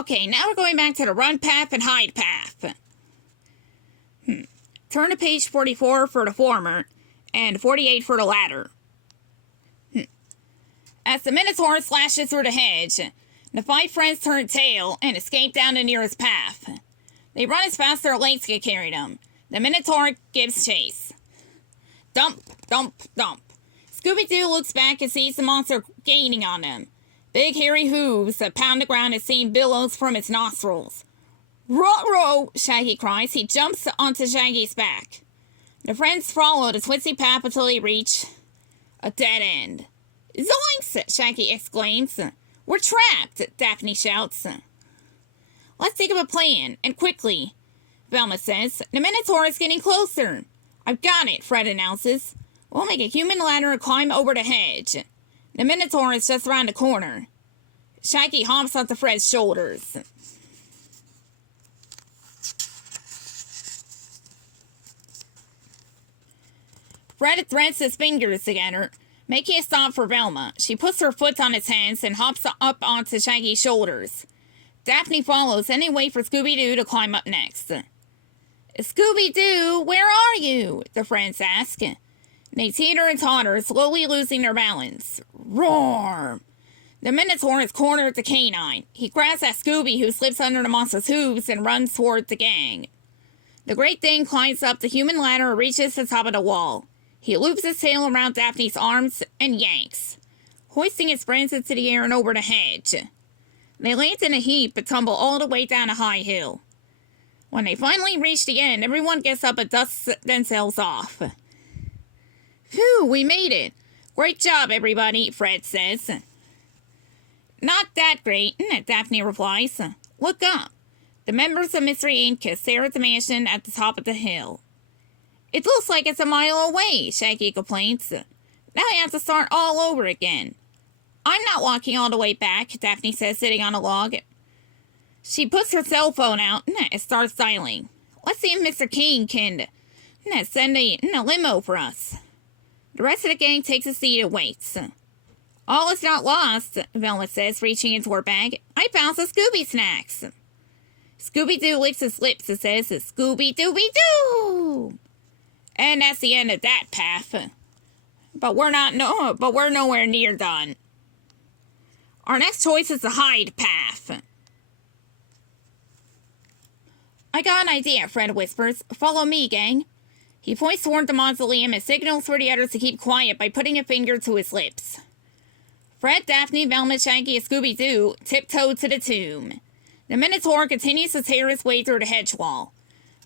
Okay, now we're going back to the run path and hide path. Turn to page 44 for the former, and 48 for the latter. As the Minotaur slashes through the hedge, the 5 friends turn tail and escape down the nearest path. They run as fast as their legs can carry them. The Minotaur gives chase. Dump, dump, dump. Scooby-Doo looks back and sees the monster gaining on them. Big hairy hooves that pound the ground as steam billows from its nostrils. Ruh-roh, Shaggy cries. He jumps onto Shaggy's back. The friends follow the twisty path until they reach a dead end. Zoinks! Shaggy exclaims. We're trapped, Daphne shouts. Let's think of a plan, and quickly, Velma says. The Minotaur is getting closer. I've got it, Fred announces. We'll make a human ladder and climb over the hedge. The Minotaur is just around the corner. Shaggy hops onto Fred's shoulders. Fred threads his fingers together, making a stop for Velma. She puts her foot on his hands and hops up onto Shaggy's shoulders. Daphne follows and they wait for Scooby-Doo to climb up next. Scooby-Doo, where are you? The friends ask. They teeter and totter, slowly losing their balance. Roar! The Minotaur is cornered the canine. He grabs at Scooby, who slips under the monster's hooves and runs toward the gang. The Great Dane climbs up the human ladder and reaches the top of the wall. He loops his tail around Daphne's arms and yanks, hoisting his friends into the air and over the hedge. They land in a heap but tumble all the way down a high hill. When they finally reach the end, everyone gets up and dusts themselves off. Phew, we made it. Great job, everybody, Fred says. Not that great, Daphne replies. Look up. The members of Mystery Inc. stare at the mansion at the top of the hill. It looks like it's a mile away, Shaggy complains. Now I have to start all over again. I'm not walking all the way back, Daphne says, sitting on a log. She puts her cell phone out and starts dialing. Let's see if Mr. King can send a limo for us. The rest of the gang takes a seat and waits. All is not lost, Velma says, reaching into her bag. I found some Scooby snacks. Scooby-Doo licks his lips and says, Scooby-Dooby-Doo! And that's the end of that path. But we're nowhere near done. Our next choice is the hide path. I got an idea, Fred whispers. Follow me, gang. He points toward the mausoleum and signals for the others to keep quiet by putting a finger to his lips. Fred, Daphne, Velma, Shaggy, and Scooby-Doo tiptoe to the tomb. The Minotaur continues to tear his way through the hedge wall.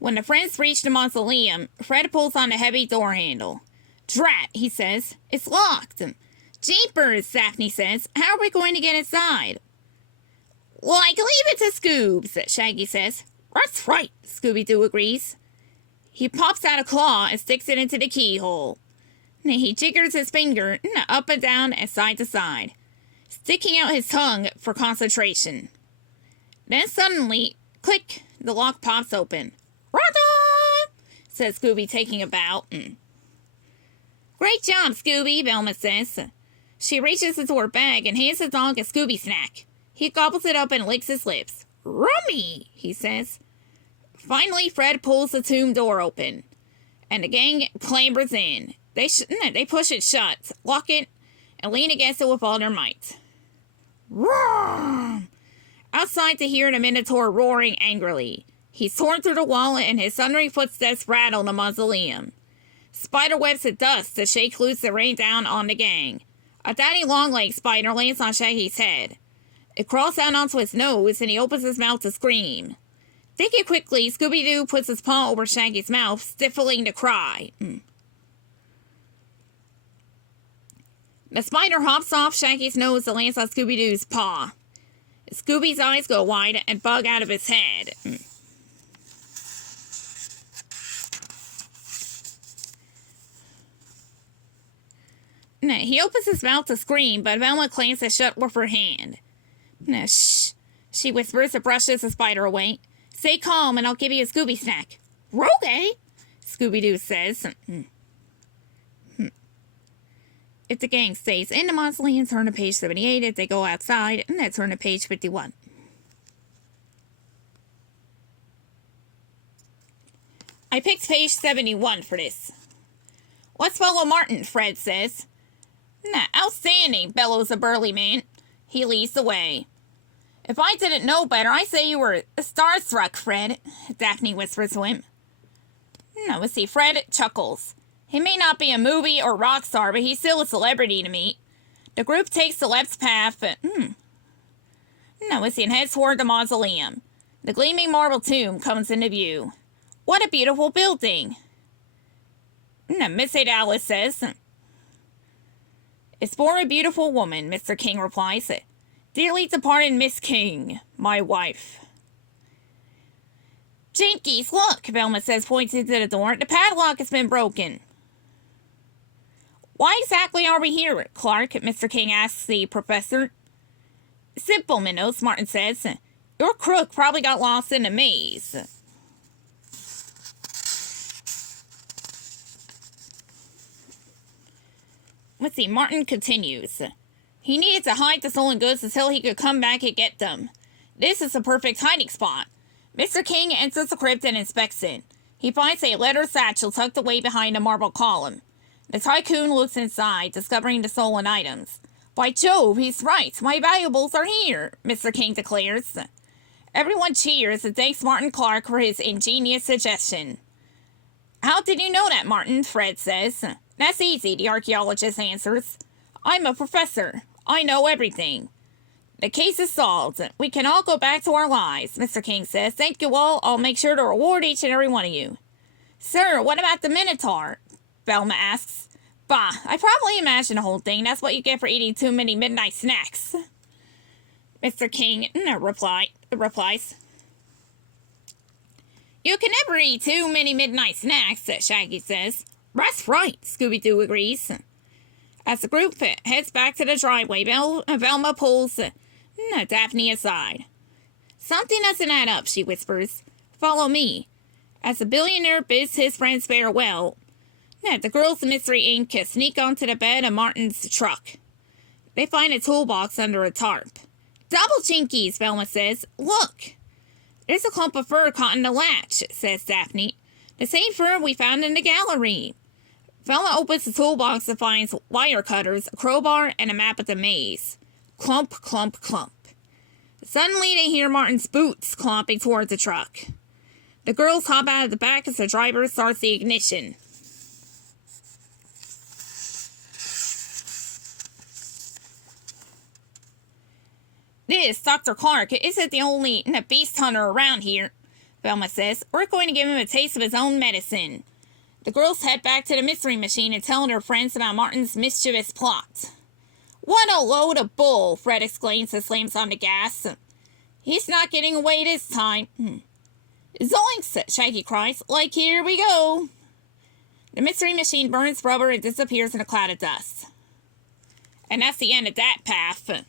When the friends reach the mausoleum, Fred pulls on the heavy door handle. Drat, he says. It's locked. Jeepers, Daphne says. How are we going to get inside? Like, leave it to Scoobs, Shaggy says. That's right, Scooby-Doo agrees. He pops out a claw and sticks it into the keyhole. He jiggers his finger up and down and side to side, sticking out his tongue for concentration. Then suddenly, click, the lock pops open. Rada! Says Scooby, taking a bow. Great job, Scooby, Velma says. She reaches into her bag and hands the dog a Scooby snack. He gobbles it up and licks his lips. Rummy, he says. Finally, Fred pulls the tomb door open, and the gang clambers in. They push it shut, lock it, and lean against it with all their might. Roar! Outside to hear the Minotaur roaring angrily. He's torn through the wall and his thundering footsteps rattle the mausoleum. Spiderwebs of dust to shake loose and rain down on the gang. A daddy long-legged spider lands on Shaggy's head. It crawls down onto his nose and he opens his mouth to scream. Thinking quickly, Scooby-Doo puts his paw over Shaggy's mouth, stifling the cry. The spider hops off Shaggy's nose and lands on Scooby-Doo's paw. Scooby's eyes go wide and bug out of his head. He opens his mouth to scream, but Velma clamps it shut with her hand. Shh, she whispers and brushes the spider away. Stay calm and I'll give you a Scooby snack. Okay, Scooby-Doo says. If the gang stays in the mausoleum, turn to page 78. If they go outside, turn to page 51. I picked page 71 for this. Let's follow Martin, Fred says. Nah, outstanding, bellows a burly man. He leads the way. If I didn't know better, I'd say you were starstruck, Fred, Daphne whispers to him. No, let's see, Fred chuckles. He may not be a movie or rock star, but he's still a celebrity to me. The group takes the left path, and heads toward the mausoleum. The gleaming marble tomb comes into view. What a beautiful building. Miss Alice says. It's for a beautiful woman, Mr. King replies. Dearly departed Miss King, my wife. Jinkies, look, Velma says, pointing to the door. The padlock has been broken. Why exactly are we here, Clark? Mr. King asks the professor. Simple, Minnows, Martin says. Your crook probably got lost in the maze. Let's see, Martin continues. He needed to hide the stolen goods until he could come back and get them. This is the perfect hiding spot. Mr. King enters the crypt and inspects it. He finds a leather satchel tucked away behind a marble column. The tycoon looks inside, discovering the stolen items. By Jove, he's right. My valuables are here, Mr. King declares. Everyone cheers and thanks Martin Clark for his ingenious suggestion. How did you know that, Martin? Fred says. That's easy, the archaeologist answers. I'm a professor. I know everything. The case is solved. We can all go back to our lives, Mr. King says. Thank you all. I'll make sure to reward each and every one of you. Sir, what about the Minotaur? Velma asks. Bah, I probably imagined the whole thing. That's what you get for eating too many midnight snacks. Mr. King replies. You can never eat too many midnight snacks, Shaggy says. That's right, Scooby-Doo agrees. As the group heads back to the driveway, Velma pulls Daphne aside. Something doesn't add up, she whispers. Follow me. As the billionaire bids his friends farewell, the girls in Mystery Inc. sneak onto the bed of Martin's truck. They find a toolbox under a tarp. Double jinkies, Velma says. Look. There's a clump of fur caught in the latch, says Daphne. The same fur we found in the gallery. Velma opens the toolbox and finds wire cutters, a crowbar, and a map of the maze. Clump, clump, clump. Suddenly they hear Martin's boots clomping towards the truck. The girls hop out of the back as the driver starts the ignition. This Dr. Clark isn't the only beast hunter around here, Velma says. We're going to give him a taste of his own medicine. The girls head back to the mystery machine and tell their friends about Martin's mischievous plot. What a load of bull, Fred exclaims and slams on the gas. He's not getting away this time. Zoinks, Shaggy cries. Like, here we go. The mystery machine burns rubber and disappears in a cloud of dust. And that's the end of that path.